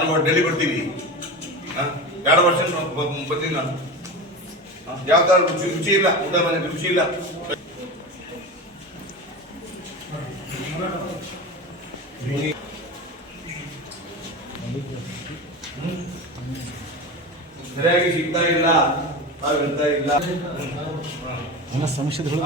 ನಾನು ಡೆಲ್ಲಿ ಬರ್ತೀವಿ 2 ವರ್ಷ ಬರ್ತೀನಿ ನಾನು. ಯಾವ ತರ ರುಚಿ ಇಲ್ಲ, ಊಟ ಮನೆ ರುಚಿ ಇಲ್ಲ. ಸರಿಯಾಗಿ ಸಿಗ್ತಾ ಇಲ್ಲ, ಇರ್ತಾ ಇಲ್ಲ. ಸಮಸ್ಯೆಗಳು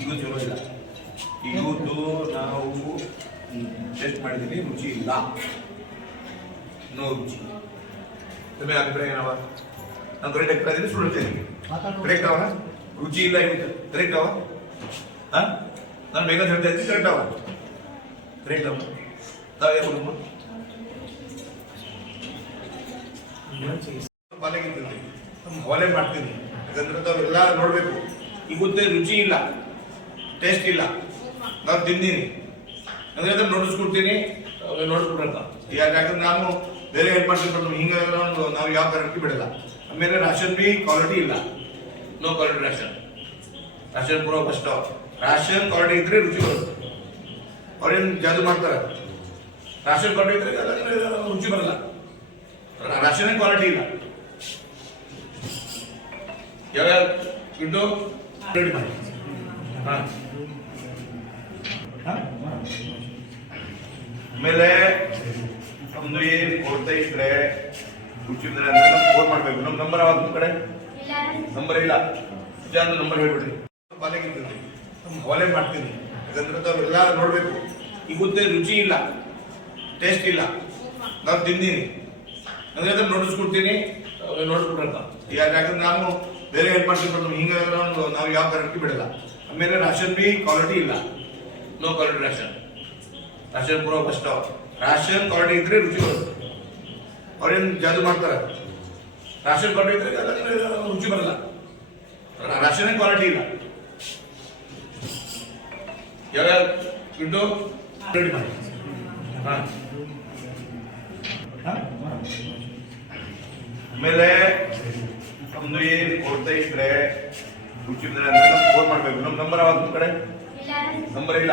ಇದು ಚಲೋ ಇಲ್ಲ. ಇವತ್ತು ನಾವು ಟೆಸ್ಟ್ ಮಾಡಿದೀನಿ, ರುಚಿ ಇಲ್ಲ, ನೋ ರುಚಿ. तुम्हें अभिप्राय ಏನವ? ನಾನು ಕರೆಕ್ಟ್ ಅಭಿಪ್ರಾಯ ಇದೀನಿ, ಸುಳ್ಳು ಹೇಳ್ತೀನಿ. ಕರೆಕ್ಟ್ ಅವ? ರುಚಿ ಇಲ್ಲ ಇವತ್ತು ಕರೆಕ್ಟ್ ಅವ? ನಾನು ಬೇಗ ಹೇಳ್ತಾ ಇದ್ದೀನಿ, ಕರೆಕ್ಟ್ ಅವ? ಕರೆಕ್ಟ್ ಅವ? ತಾವೇ ಹುಡುಗ ಬಾಲೆಗಿರ್ತೀನಿ, ಹೊಲೆ ಮಾಡ್ತೀನಿ. ಯಾಕಂದ್ರೆ ತಾವೆಲ್ಲ ನೋಡ್ಬೇಕು. ಇವತ್ತೇ ರುಚಿ ಇಲ್ಲ, ಟೇಸ್ಟ್ ಇಲ್ಲ, ನಾನು ತಿಂದೀನಿ ಅಂದ್ರೆ ಅದನ್ನ ನೋಡಿಸ್ಕೊಡ್ತೀನಿ, ನೋಡಿಸ್ಕೊಡ್ರಂತ. ಯಾಕಂದ್ರೆ ನಾನು ಬೇರೆ ಹೆಲ್ಪ್ ಮಾಡ್ತೀನಿ, ಹಿಂಗೆಲ್ಲ ನಾವು ಯಾವ ಕರೆಕ್ಟ್ ಬಿಡಲ್ಲ. ಆಮೇಲೆ ರಾಷನ್ ಬಿ ಕ್ವಾಲಿಟಿ ಇಲ್ಲ, ನೋ ಕ್ವಾಲಿಟಿ ರಾಷನ್. ರಾಷನ್ ಪೂರ ಫಸ್ಟ್ ರಾಷನ್ ಕ್ವಾಲಿಟಿ ಇದ್ರೆ ರುಚಿ ಬರುತ್ತೆ. ಅವ್ರೇನು ಜಾದು ಮಾಡ್ತಾರೆ, ರಾಷನ್ ಕ್ವಾಲಿಟಿ ಇದ್ರೆ ರುಚಿ ಬರಲ್ಲ. ರಾಷನ್ ಕ್ವಾಲಿಟಿ ಇಲ್ಲ. ಯಾವ್ಯಾವ ಇಟ್ಟು ರೆಡಿ ಮಾಡಿ. ಆಮೇಲೆ ನಮ್ದು ಏನು ಕೊಡ್ತಾ ಇದ್ರೆ ರುಚಿ ಫೋನ್ ಮಾಡ್ಬೇಕು. ನಮ್ ನಂಬರ್ ಯಾವಾಗ ನಿಮ್ ಕಡೆ ನಂಬರ್ ಇಲ್ಲ, ನಂಬರ್ ಹೇಳ್ಬಿಡ್ರಿ. ಬಾಲೆಗಿರ್ತೀನಿ, ಹೊಲೆ ಮಾಡ್ತೀನಿ. ಯಾಕಂದ್ರೆ ತಾವೆಲ್ಲ ನೋಡ್ಬೇಕು. ಇವತ್ತೇ ರುಚಿ ಇಲ್ಲ, ಟೇಸ್ಟ್ ಇಲ್ಲ, ನಾನು ತಿಂದೀನಿ ಅಂದ್ರೆ ಅದನ್ನ ನೋಡಿಸ್ಕೊಡ್ತೀನಿ, ನೋಡಿಸ್ಕೊಡ್ರಂತ. ಯಾಕಂದ್ರೆ ನಾನು ಬೇರೆ ಹೆಲ್ಪ್ ಮಾಡ್ತೀನಿ, ಹಿಂಗೆಲ್ಲ ನಾವು ಯಾವ ಕರೆಕ್ಟ್ ಬಿಡಲ್ಲ. ಆಮೇಲೆ ರಾಷನ್ ಬಿ ಕ್ವಾಲಿಟಿ ಇಲ್ಲ, ನೋ ಕ್ವಾಲಿಟಿ ರಾಷನ್. ರಾಷನ್ ಪೂರ ಫಸ್ಟ್ ರಾಷನ್ ಕ್ವಾಲಿಟಿ ಇದ್ರೆ ರುಚಿ ಬರುತ್ತೆ. ಅವ್ರೇನು ಜಾದು ಮಾಡ್ತಾರೆ, ರಾಷನ್ ಕ್ವಾಲಿಟಿ ಇದ್ರೆ ರುಚಿ ಬರಲ್ಲ. ರಾಷನ್ ಕ್ವಾಲಿಟಿ ಇಲ್ಲ. ಯಾವ್ಯಾವ ಇಟ್ಟು ರೆಡಿ ಮಾಡಿ. ಆಮೇಲೆ ನಮ್ದು ಏನು ಕೊಡ್ತಾ ಇದ್ರೆ ರುಚಿ ಫೋನ್ ಮಾಡ್ಬೇಕು. ನಮ್ ನಂಬರ್ ಯಾವಾಗ ನಿಮ್ ಕಡೆ ನಂಬರ್ ಇಲ್ಲ,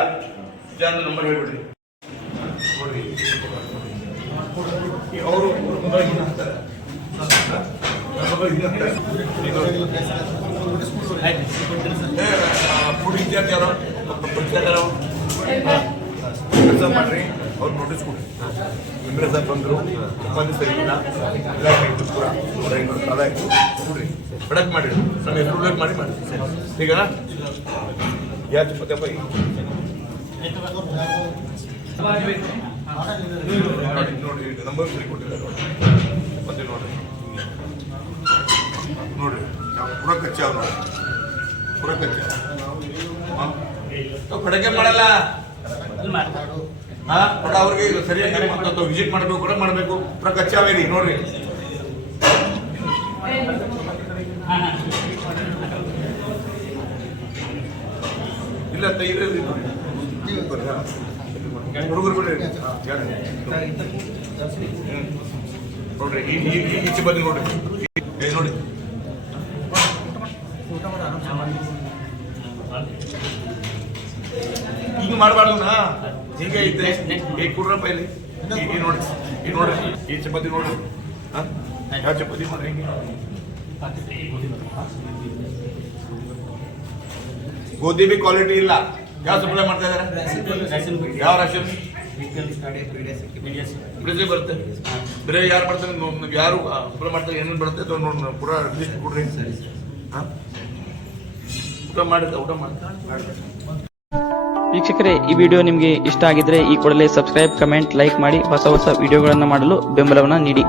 ನಂಬರ್ ಹೇಳ್ಬಿಡ್ರಿ. ನೋಡ್ರಿ, ಅವರು ಫುಡ್ ಇನ್ಚಾರ್ಜ್ ಯಾರೋ ಕೆಲಸ ಮಾಡ್ರಿ, ಅವ್ರು ನೋಟಿಸ್ ಕೊಡ್ರಿ. ನಿಮ್ರೆ ಸರ್ ಬಂದರು, ಚಪಾತಿ ಸರಿ ಇಲ್ಲ, ಎಲ್ಲ ಪೂರ ಅದಾಯ್ತು. ನೋಡ್ರಿ ಬಡಕ್ ಮಾಡಿ, ನಮ್ಮ ಹೆಸರು ಮಾಡಿ ಈಗ ಯಾ ಚಪಾತಿ ಅಪ್ಪ ನೋಡ್ರಿ, ನಂಬರ್ ಸರಿ ಕೊಟ್ಟಿಲ್ಲ ಮತ್ತೆ ನೋಡ್ರಿ. ನೋಡ್ರಿ ಪೂರ ಕಚ್ಚಾ ನೋಡಿ, ಪೂರ ಕಚ್ಚಾ ಬಡಕೆ ಮಾಡಲ್ಲ. ಅವ್ರಿಗೆ ಸರಿಯಾಗಿ ವಿಸಿಟ್ ಮಾಡಬೇಕು, ಕೂಡ ಮಾಡಬೇಕು. ಪೂರ ಕಚ್ಚಾವೇರಿ ನೋಡ್ರಿ. ಇಲ್ಲ ತೈದ್ರೆ ಹುಡುಗರು ಬಿಡ್ರಿ. ನೋಡ್ರಿ ಈಚೆ ಬನ್ನಿ, ನೋಡ್ರಿ ನೋಡಿ. ಈಗ ಮಾಡಬಾರ್ದು ನಾ, ಹಿಂಗೆ ಐತೆ. ಈಗ ಕೊಡ್ರಪ್ಪ ಇಲ್ಲಿ, ಈಗ ನೋಡಿ, ಈಗ ನೋಡ್ರಿ ಈ ಚಪಾತಿ ನೋಡ್ರಿ. ಯಾವ ಚಪಾತಿ ಮಾಡ್ರಿ ಹಿಂಗೆ ಗೋಧಿ ಬಿ ಕ್ವಾಲಿಟಿ ಇಲ್ಲ. ಯಾವ ಸಪ್ಲೈ ಮಾಡ್ತಾ ಇದಾರೆ? ಯಾವ ರಾಷನ್ ಬರುತ್ತೆ? ಬೇರೆ ಯಾರು ಮಾಡ್ತಾರೆ? ಯಾರು ಸಪ್ಲೈ ಮಾಡ್ತಾರೆ? ಏನೇನು ಬರುತ್ತೆ ನೋಡಿ, ಪೂರ ಲಿಸ್ಟ್ ಕೊಡ್ರಿ. ಊಟ ಮಾಡುತ್ತೆ, ಊಟ ಮಾಡುತ್ತೆ. ವೀಕ್ಷಕರೇ, ಈ ವಿಡಿಯೋ ನಿಮಗೆ ಇಷ್ಟ ಆಗಿದ್ರೆ ಈ ಕೂಡಲೇ ಸಬ್ಸ್ಕ್ರೈಬ್, ಕಮೆಂಟ್, ಲೈಕ್ ಮಾಡಿ ಹೊಸ ವಿಡಿಯೋಗಳನ್ನು ಮಾಡಲು ಬೆಂಬಲವನ್ನು ನೀಡಿ.